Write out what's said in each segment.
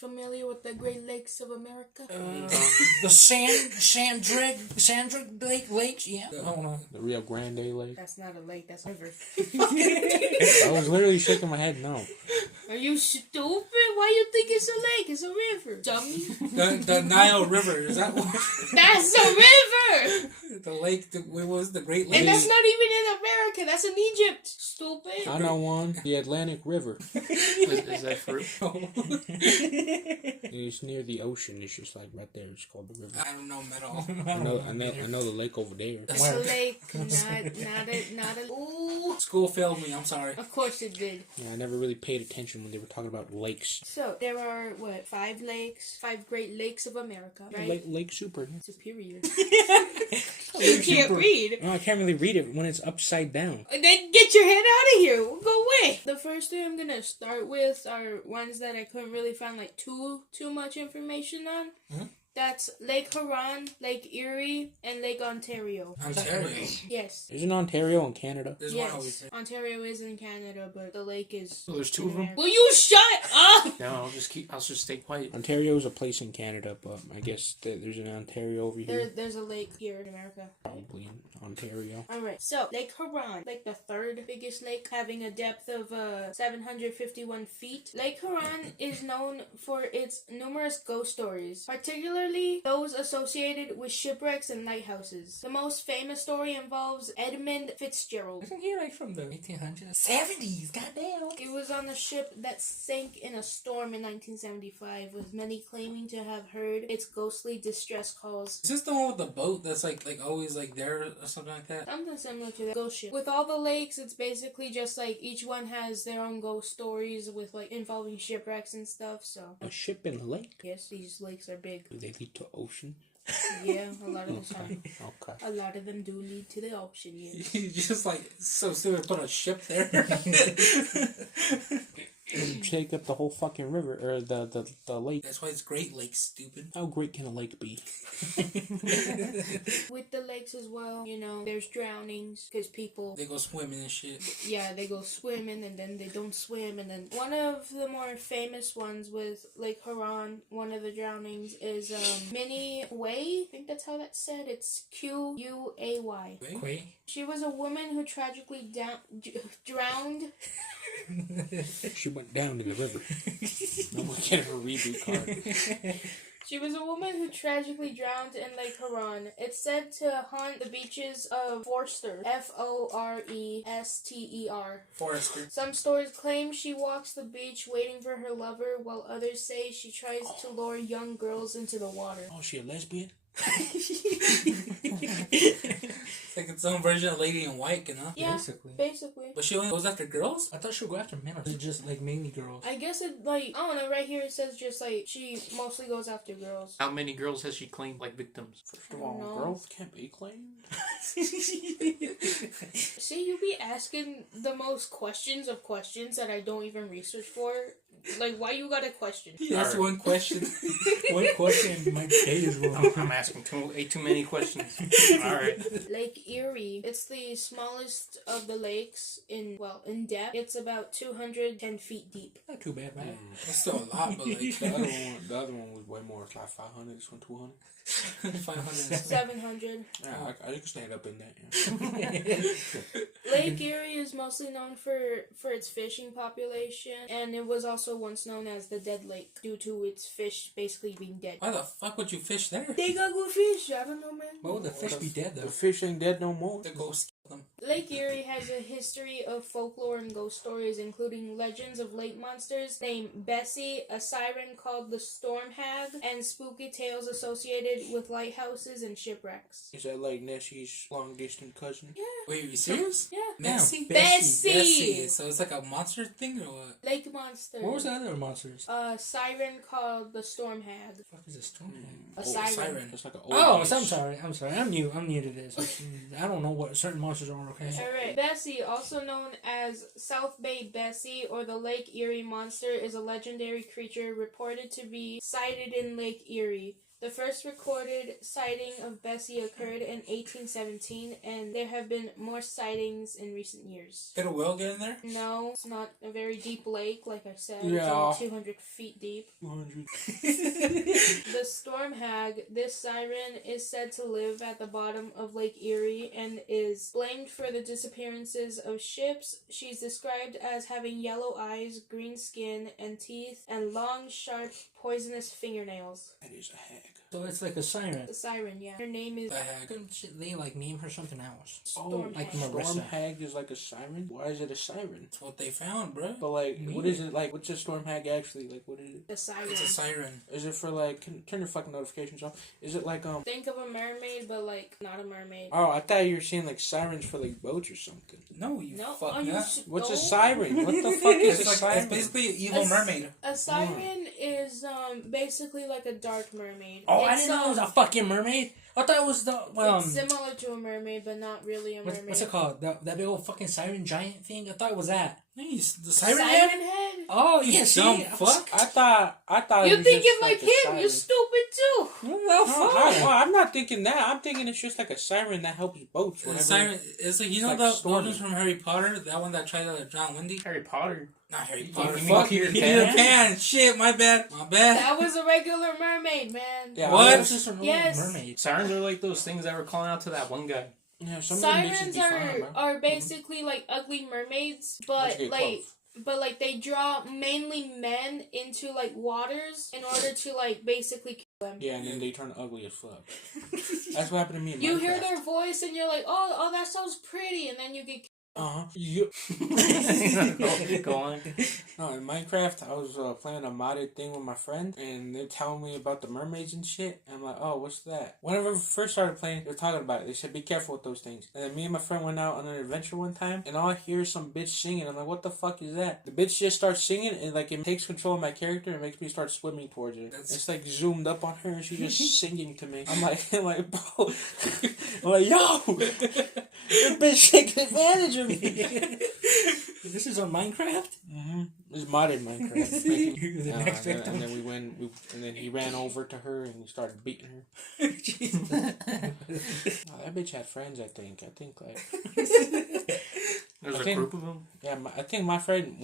familiar with the Great Lakes of America? The Sandrick Lakes, yeah. The Rio Grande Lake. That's not a lake, that's a river. I was literally shaking my head no. Are you stupid? Why you think it's a lake? It's a river, dummy. The Nile River, is that what? That's a river! The lake, what was the Great Lake? And that's not even in America, that's in Egypt, stupid. I know one. The Atlantic River. Is that for real? It's near the ocean. It's just like right there. It's called the river. I don't know at all. I know the lake over there. It's a lake, not a... Ooh. School failed me, I'm sorry. Of course it did. Yeah, I never really paid attention when they were talking about lakes. So, there are, 5 lakes? 5 Great Lakes of America, right? Lake Super. Superior. You can't read. No, I can't really read it when it's upside down. Then get your head out of here. Go away. The first thing I'm gonna start with are ones that I couldn't really find like too much information on. Mm-hmm. That's Lake Huron, Lake Erie, and Lake Ontario. Ontario? Yes. Isn't Ontario in Canada? There's yes. one over there. Ontario is in Canada, but the lake is... So there's 2 of them? Will you shut up? No, I'll just stay quiet. Ontario is a place in Canada, but I guess there's an Ontario over here. There's a lake here in America. Probably in Ontario. Alright, so Lake Huron, like the 3rd biggest lake, having a depth of 751 feet. Lake Huron is known for its numerous ghost stories, particularly those associated with shipwrecks and lighthouses. The most famous story involves Edmund Fitzgerald. Isn't he like from the 1800s? 70s, goddamn. He was on a ship that sank in a storm in 1975, with many claiming to have heard its ghostly distress calls. Is this the one with the boat that's like always like there or something like that? Something similar to that ghost ship. With all the lakes, it's basically just like each one has their own ghost stories with like involving shipwrecks and stuff, so. A ship in the lake? Yes, these lakes are big. Do they lead to ocean? Yeah, a lot of the time. Okay. A lot of them do lead to the ocean, yes. You just like so stupid put a ship there. Take up the whole fucking river, or the lake. That's why it's Great Lakes, stupid. How great can a lake be? With the lakes as well, you know, there's drownings, because people... They go swimming and shit. Yeah, they go swimming, and then they don't swim, and then... One of the more famous ones with Lake Huron, one of the drownings, is Minnie Way. I think that's how that's said. It's Quay. Quay? She was a woman who tragically drowned... She went down to the river. No one get her reboot card. She was a woman who tragically drowned in Lake Huron. It's said to haunt the beaches of Forster. Forester. Forester. Some stories claim she walks the beach waiting for her lover, while others say she tries to lure young girls into the water. Oh, she a lesbian? It's like its own version of Lady in White, you know? Yeah, basically. But she only goes after girls? I thought she would go after men. Or just like mainly girls. I guess it, like, I don't know, right here it says just like she mostly goes after girls. How many girls has she claimed like victims? First of all, girls can't be claimed. See, you be asking the most questions of questions that I don't even research for. Like, why you got a question? That's one question. One question might say as well. I'm asking too many questions. Alright. Lake Erie. It's the smallest of the lakes in depth. It's about 210 feet deep. Not too bad, man. That's still a lot, but like... The other one was way more. It's like 500. This one 200. 500. 700. Yeah, I can stand up in that. Yeah. Lake Erie is mostly known for its fishing population, and it was also once known as the Dead Lake due to its fish basically being dead. Why the fuck would you fish there? They got good fish. I don't know, man. Why would the fish be dead though? The fish ain't dead no more. The ghosts kill them. Lake Erie has a history of folklore and ghost stories, including legends of lake monsters named Bessie, a siren called the Storm Hag, and spooky tales associated with lighthouses and shipwrecks. Is that like Nessie's long distant cousin? Yeah. Wait, are you serious? Yeah. Bessie? Bessie! So it's like a monster thing or what? Lake monster. What was the other monsters? A siren called the Storm Hag. What the fuck is a storm hag? A siren. It's like an old Oh, witch. I'm sorry. I'm new to this. I don't know what certain monsters are, okay? Alright. Bessie, also known as South Bay Bessie or the Lake Erie Monster, is a legendary creature reported to be sighted in Lake Erie. The first recorded sighting of Bessie occurred in 1817, and there have been more sightings in recent years. Did a whale get in there? No, it's not a very deep lake, like I said. Yeah. It's only 200 feet deep. 200. The storm hag, this siren, is said to live at the bottom of Lake Erie and is blamed for the disappearances of ships. She's described as having yellow eyes, green skin and teeth, and long, sharp, poisonous fingernails. That is a hag. So it's like a siren. The siren, yeah. Her name is The hag. Couldn't they like name her something else? Storm like hag. Marissa. Storm hag is like a siren? Why is it a siren? That's what they found, bro. But like, what is it like? What's a storm hag actually? Like, what is it? The siren. It's a siren. Is it for like, turn your fucking notifications off. Is it like, Think of a mermaid, but like, not a mermaid. oh, I thought you were saying like sirens for like boats or something. No, you No, fuck are you that. What's no? a siren? What the fuck is It's a like siren? it's basically an evil mermaid. A siren is basically like a dark mermaid. Oh, I It's, didn't know it was a fucking mermaid. I thought it was the it's similar to a mermaid, but not really a mermaid. what's it called? That big old fucking siren giant thing. I thought it was that. Nice. The Siren siren, head? head? Oh You yeah, see? dumb fuck. I thought it You was thinking just like a him? siren. You're stupid too. Well, No, I'm not thinking that. I'm thinking it's just like a siren that helps boats. The Whenever. siren. It's like you know like the stormy. origins from Harry Potter. That one that tried to drown Wendy. Harry Potter. Not Harry You Potter. mean Fuck Peter Peter Pan? Pan. Shit, my bad. My bad. That was a regular mermaid, man. Yeah, What? I It was- was just a Yes. mermaid. Sirens are like those things that were calling out to that one guy. Yeah, some of them bitches Sirens be fine, bro. are basically like ugly mermaids, Once but you get like. close. But like they draw mainly men into like waters in order to like basically kill them. Yeah, and then they turn ugly as fuck. That's what happened to me in You hear Minecraft. their voice and you're like, oh, that sounds pretty, and then you get. Uh-huh. Go on. No, in Minecraft, I was playing a modded thing with my friend, and they're telling me about the mermaids and shit. And I'm like, oh, what's that? Whenever we first started playing, they were talking about it. They said, be careful with those things. And then me and my friend went out on an adventure one time, and all I hear is some bitch singing. I'm like, what the fuck is that? The bitch just starts singing, and like it takes control of my character and makes me start swimming towards her. It's like zoomed up on her, and she's just singing to me. I'm like, bro. I'm like, yo! This bitch taking advantage of me. This is on Minecraft? Mm-hmm. It's modded Minecraft. You're the next victim. And then and then he ran over to her and he started beating her. Oh, that bitch had friends, I think like... There's I a think- group of them. Yeah, I think my friend,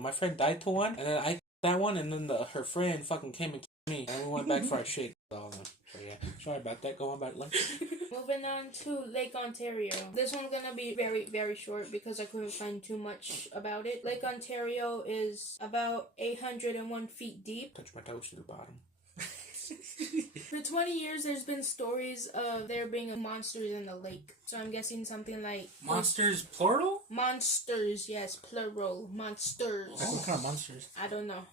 my friend died to one, and then I that one, and then her friend fucking came and killed me, and we went back for our shit. All of them. So yeah, sorry about that. Go on about lunch. Moving on to Lake Ontario. This one's gonna be very, very short because I couldn't find too much about it. Lake Ontario is about 801 feet deep. Touch my toes to the bottom. For 20 years, there's been stories of there being monsters in the lake. So I'm guessing something like... Monsters plural? Monsters, yes, plural. Monsters. What kind of monsters? I don't know.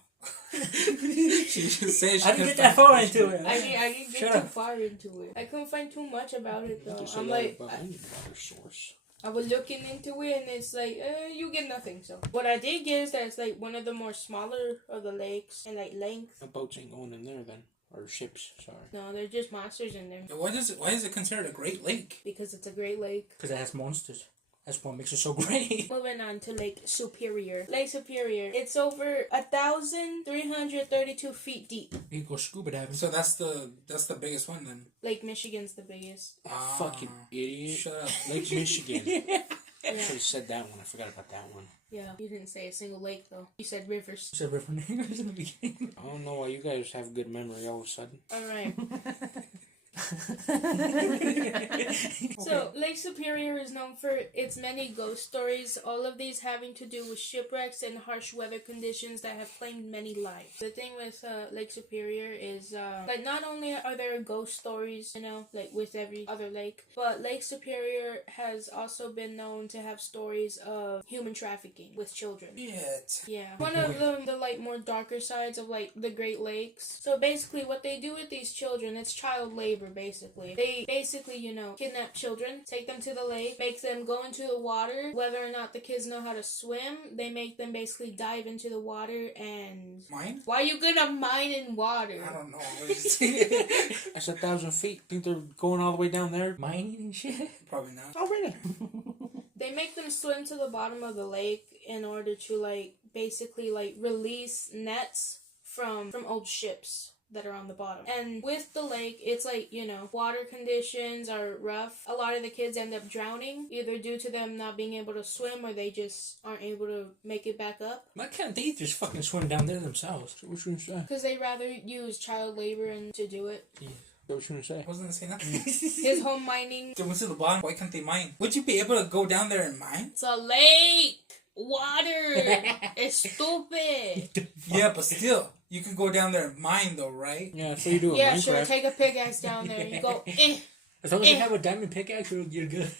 She just said she I didn't get that far into it. I didn't Shut get too up. far into it. I couldn't find too much about it though. Just say I'm that like, about any water source. I was looking into it and it's like, you get nothing. So what I did get is that it's like one of the more smaller of the lakes and like length. The boats ain't going in there then, or ships. Sorry. No, they're just monsters in there Why is it considered a Great Lake? because it's a great lake. Because it has monsters. That's what makes it so great. Moving on to Lake Superior. Lake Superior. It's over 1,332 feet deep. You go scuba diving. So that's the biggest one then. Lake Michigan's the biggest. Fucking idiot. Shut up. Lake Michigan. Yeah. I should have said that one. I forgot about that one. Yeah, you didn't say a single lake though. You said rivers. You said river names in the beginning. I don't know why you guys have good memory all of a sudden. Alright. So, Lake Superior is known for its many ghost stories, all of these having to do with shipwrecks and harsh weather conditions that have claimed many lives. The thing with Lake Superior is, like, not only are there ghost stories, you know, like with every other lake, but Lake Superior has also been known to have stories of human trafficking with children. Shit. Yeah. One of the like more darker sides of like the Great Lakes. So basically what they do with these children, it's child labor basically. They basically, you know, kidnap children, take them to the lake, make them go into the water. Whether or not the kids know how to swim, they make them basically dive into the water and... Mine? Why are you gonna mine in water? I don't know. That's 1,000 feet. Think they're going all the way down there? Mining and shit. Probably not. Oh, really? They make them swim to the bottom of the lake in order to like basically like release nets from old ships. that are on the bottom. And with the lake, it's like, you know, water conditions are rough. A lot of the kids end up drowning, either due to them not being able to swim or they just aren't able to make it back up. Why can't they just fucking swim down there themselves? So what you gonna say? Because they rather use child labor and to do it. Yeah. So what you gonna say? I wasn't gonna say nothing. His home mining. They went to the bottom. Why can't they mine? Would you be able to go down there and mine? It's a lake! Water! It's stupid! Yeah, but still, you could go down there and mine though, right? Yeah, that's what you do in Yeah, Minecraft. sure, take a pickaxe down there. You go, As long as you have a diamond pickaxe, you're good.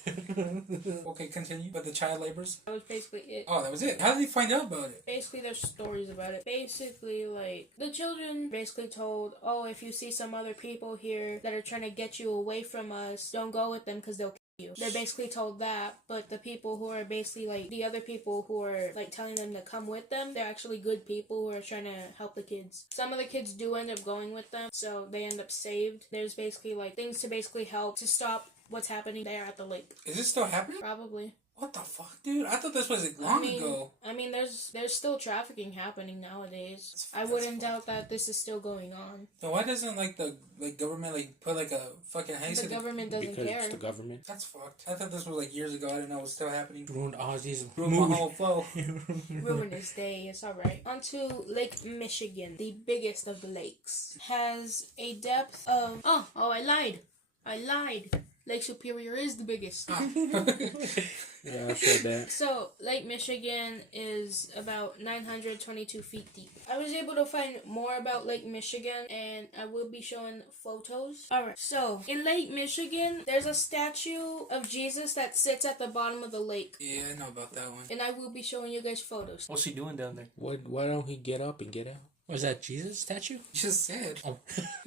Okay, continue. But the child laborers? That was basically it. Oh, that was it. How did they find out about it? Basically, there's stories about it. Basically, like, the children basically told, oh, if you see some other people here that are trying to get you away from us, don't go with them because they'll kill you. They're basically told that, but the people who are basically, like, the other people who are, like, telling them to come with them, they're actually good people who are trying to help the kids. Some of the kids do end up going with them, so they end up saved. There's basically, like, things to basically help to stop what's happening there at the lake. Is this still happening? Probably. What the fuck, dude? I thought this was like long ago. I mean, there's still trafficking happening nowadays. I That's wouldn't fucked. doubt that this is still going on. So why doesn't like the government like put like a fucking heist? The government doesn't Because care. it's the government. That's fucked. I thought this was like years ago. I didn't know it was still happening. Ruined Ozzy's Ruined my whole flow. Ruin his day. It's alright. On to Lake Michigan, the biggest of the lakes. Has a depth of... Oh, I lied. Lake Superior is the biggest. Yeah, I said that. So, Lake Michigan is about 922 feet deep. I was able to find more about Lake Michigan, and I will be showing photos. Alright, so, in Lake Michigan, there's a statue of Jesus that sits at the bottom of the lake. Yeah, I know about that one. And I will be showing you guys photos. What's he doing down there? Why don't he get up and get out? Was that Jesus statue? You just said. Oh,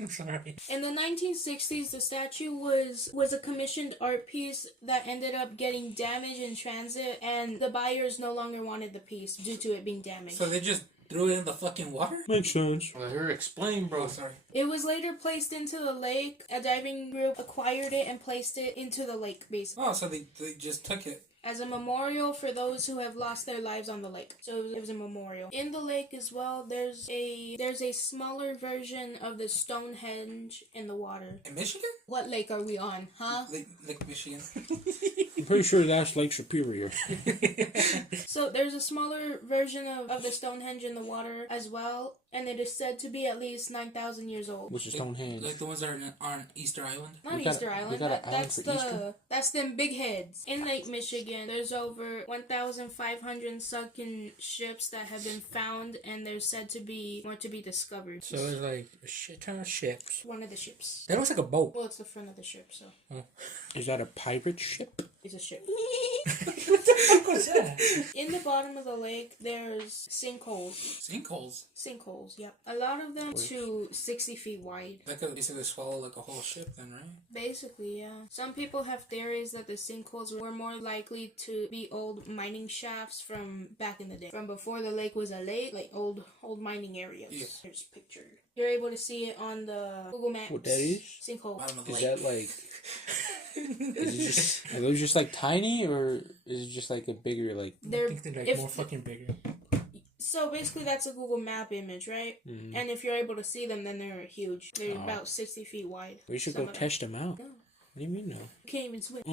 sorry. In the 1960s, the statue was a commissioned art piece that ended up getting damaged in transit, and the buyers no longer wanted the piece due to it being damaged. So they just threw it in the fucking water? Makes sense. Let her explain, bro. Oh, sorry. It was later placed into the lake. A diving group acquired it and placed it into the lake, basically, Oh, so they just took it. as a memorial for those who have lost their lives on the lake. So it was a memorial. In the lake as well, there's a smaller version of the Stonehenge in the water. In Michigan? What lake are we on, huh? Lake Michigan. I'm pretty sure that's Lake Superior. So there's a smaller version of the Stonehenge in the water as well, and it is said to be at least 9,000 years old. Which is Stonehenge. Like the ones that are on Easter Island? Not We got- Easter we Island. got an island That's for Easter? that's them big heads. In Lake Michigan, there's over 1,500 sunken ships that have been found, and there's said to be more to be discovered. So there's like a shit ton of ships. One of the ships. That looks like a boat. Well, it's the front of the ship, so Is that a pirate ship? it's a ship. What the fuck was that? In the bottom of the lake, there's sinkholes. Sinkholes. Sinkholes, yep. A lot of them to 60 feet wide. That could basically swallow like a whole ship then, right? Basically, yeah. Some people have theories that the sinkholes were more likely to be old mining shafts from back in the day. From before the lake was a lake, like old mining areas. Yeah. Here's a picture. You're able to see it on the Google Maps. What that is? Sinkhole. Bottom of the Is lake. that like... Is it just, are those just like tiny, or is it just like a bigger like... I They're, think they're like if- more fucking bigger. So basically that's a Google Map image, right? Mhm. And if you're able to see them, then they're huge. They're Oh. about 60 feet wide. We should Some go of them. test them out. No. What do you mean no? You can't even swim.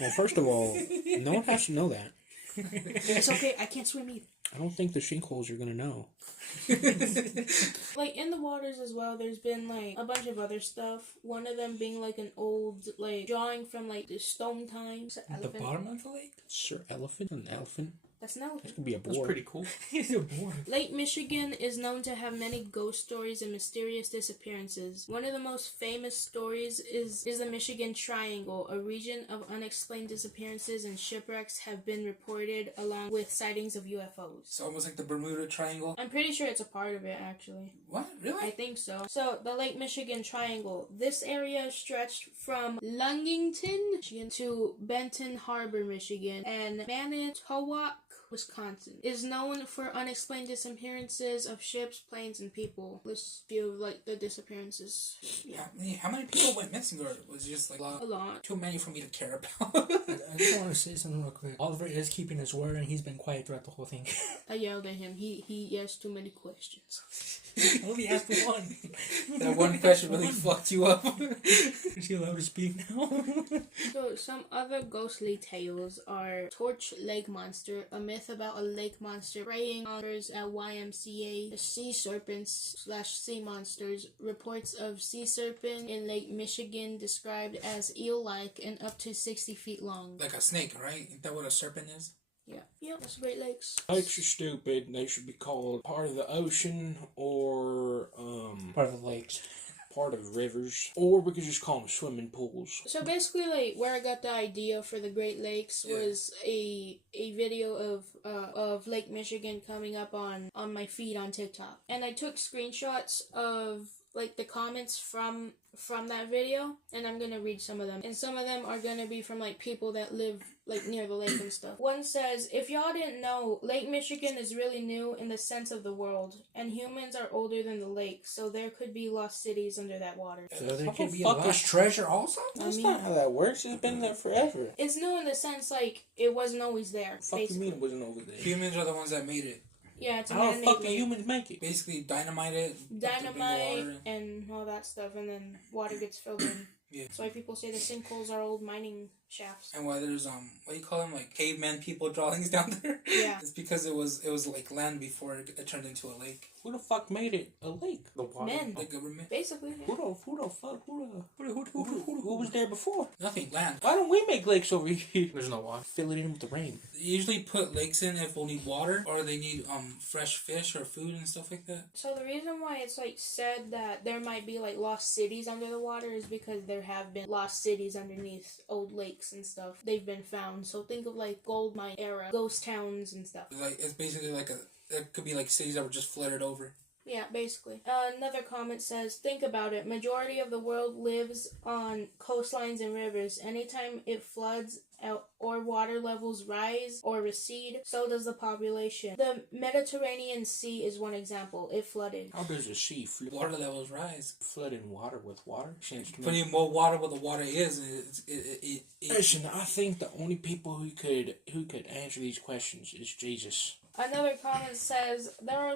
Well, first of all, no one has to know that. It's okay, I can't swim either. I don't think the sinkholes are gonna know. Like in the waters as well, there's been like a bunch of other stuff. One of them being like an old like drawing from like the stone times. At the bottom of the lake? Sir Elephant? An elephant? That's an That elephant. could be a That's boar. pretty cool. It's a board. Lake Michigan is known to have many ghost stories and mysterious disappearances. One of the most famous stories is the Michigan Triangle, a region of unexplained disappearances and shipwrecks have been reported along with sightings of UFOs. It's almost like the Bermuda Triangle. I'm pretty sure it's a part of it actually. What? I Really? think so. So, the Lake Michigan Triangle. This area stretched from Lungington, Michigan to Benton Harbor, Michigan, and Manitowoc, Wisconsin, is known for unexplained disappearances of ships, planes, and people. List few of like the disappearances. Yeah, How many people went missing, or was it just like a lot. too many for me to care about? I just want to say something real quick. Oliver is keeping his word, and he's been quiet throughout the whole thing. I yelled at him. He asked too many questions. I only asked for one. That one question really fucked you up. Is he allowed to speak now? So some other ghostly tales are Torch Lake Monster, a myth about a lake monster preying on monsters at YMCA, the sea serpents / sea monsters, reports of sea serpent in Lake Michigan described as eel-like and up to 60 feet long. Like a snake, right? Isn't that what a serpent is? Yeah, that's Great Lakes. Lakes are stupid. They should be called part of the ocean or Part of the lakes. part of rivers, or we could just call them swimming pools. So basically, like, where I got the idea for the Great Lakes was a video of Lake Michigan coming up on my feed on TikTok, and I took screenshots of like the comments from that video, and I'm gonna read some of them, and some of them are gonna be from like people that live like near the lake and stuff. One says, if y'all didn't know, Lake Michigan is really new in the sense of the world, and humans are older than the lake, so there could be lost cities under that water. So there What could the be a fuck lost is- treasure also? That's mean- not how that works. It's been there forever. It's new in the sense like it wasn't always there. Fuck you mean it wasn't over there? Humans are the ones that made it. Yeah, it's a How the man-made fuck do lake. humans make it? Basically, dynamite it. put it in the Dynamite water. and all that stuff, and then water gets filled in. Yeah. That's why people say the sinkholes are old mining shafts. And why there's what do you call them, like caveman people drawings down there? Yeah. It's because it was like land before it turned into a lake. Who the fuck made it a lake? The water. Men. The government. Basically. Who the fuck? Who was there before? Nothing, land. Why don't we make lakes over here? There's no water. Fill it in with the rain. They usually put lakes in if we'll need water or they need fresh fish or food and stuff like that. So the reason why it's like said that there might be like lost cities under the water is because there have been lost cities underneath old lakes and stuff. They've been found. So think of like gold mine era, ghost towns and stuff. Like it's basically like it could be like cities that were just flooded over. Yeah, basically. Another comment says, think about it. Majority of the world lives on coastlines and rivers. Anytime it floods out or water levels rise or recede, so does the population. The Mediterranean Sea is one example. It flooded. How does a sea flood? Water levels rise. Flooding water with water? Seems to me. Putting more water where the water is, Listen, I think the only people who could answer these questions is Jesus. Another comment says, there are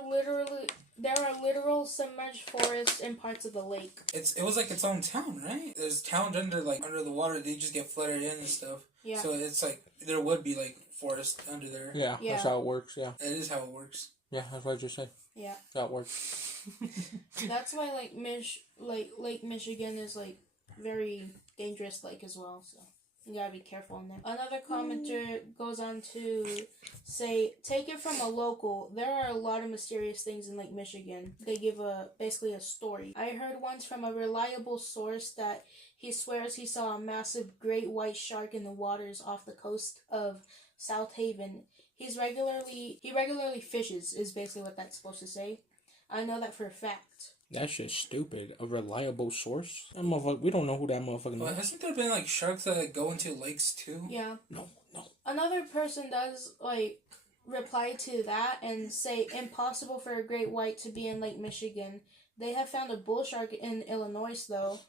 literal submerged forests in parts of the lake. it was like its own town, right? There's towns under the water. They just get flooded in and stuff. Yeah. So it's like there would be like forest under there. Yeah, Yeah. that's how it works. Yeah, That is how it works. yeah, that's what I just said. Yeah. That works. That's why Lake Michigan is like very dangerous lake as well, so you gotta be careful in there. Another commenter goes on to say, take it from a local. There are a lot of mysterious things in Lake Michigan. They give basically a story. I heard once from a reliable source that he swears he saw a massive great white shark in the waters off the coast of South Haven. He regularly fishes, is basically what that's supposed to say. I know that for a fact. That's just stupid. A reliable source? That motherfucker, we don't know who that motherfucker But is. hasn't there been like sharks that like, go into lakes too? Yeah. No. Another person does like reply to that and say impossible for a great white to be in Lake Michigan. They have found a bull shark in Illinois though.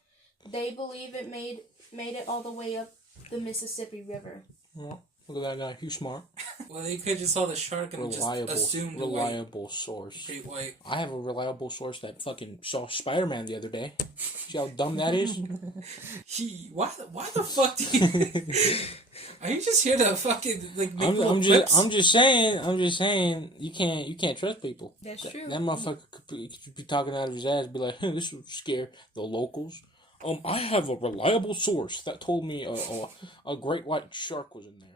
They believe it made it all the way up the Mississippi River. Well, look at that guy. He's smart. Well, they could just saw the shark and just assume the Reliable source. great white. I have a reliable source that fucking saw Spider-Man the other day. See how dumb that is? Why the fuck do you? Are you just here to fucking like make little clips? I'm just saying. You can't trust people. That's true. That motherfucker could be talking out of his ass, be like, hey, this would scare the locals. I have a reliable source that told me a great white shark was in there.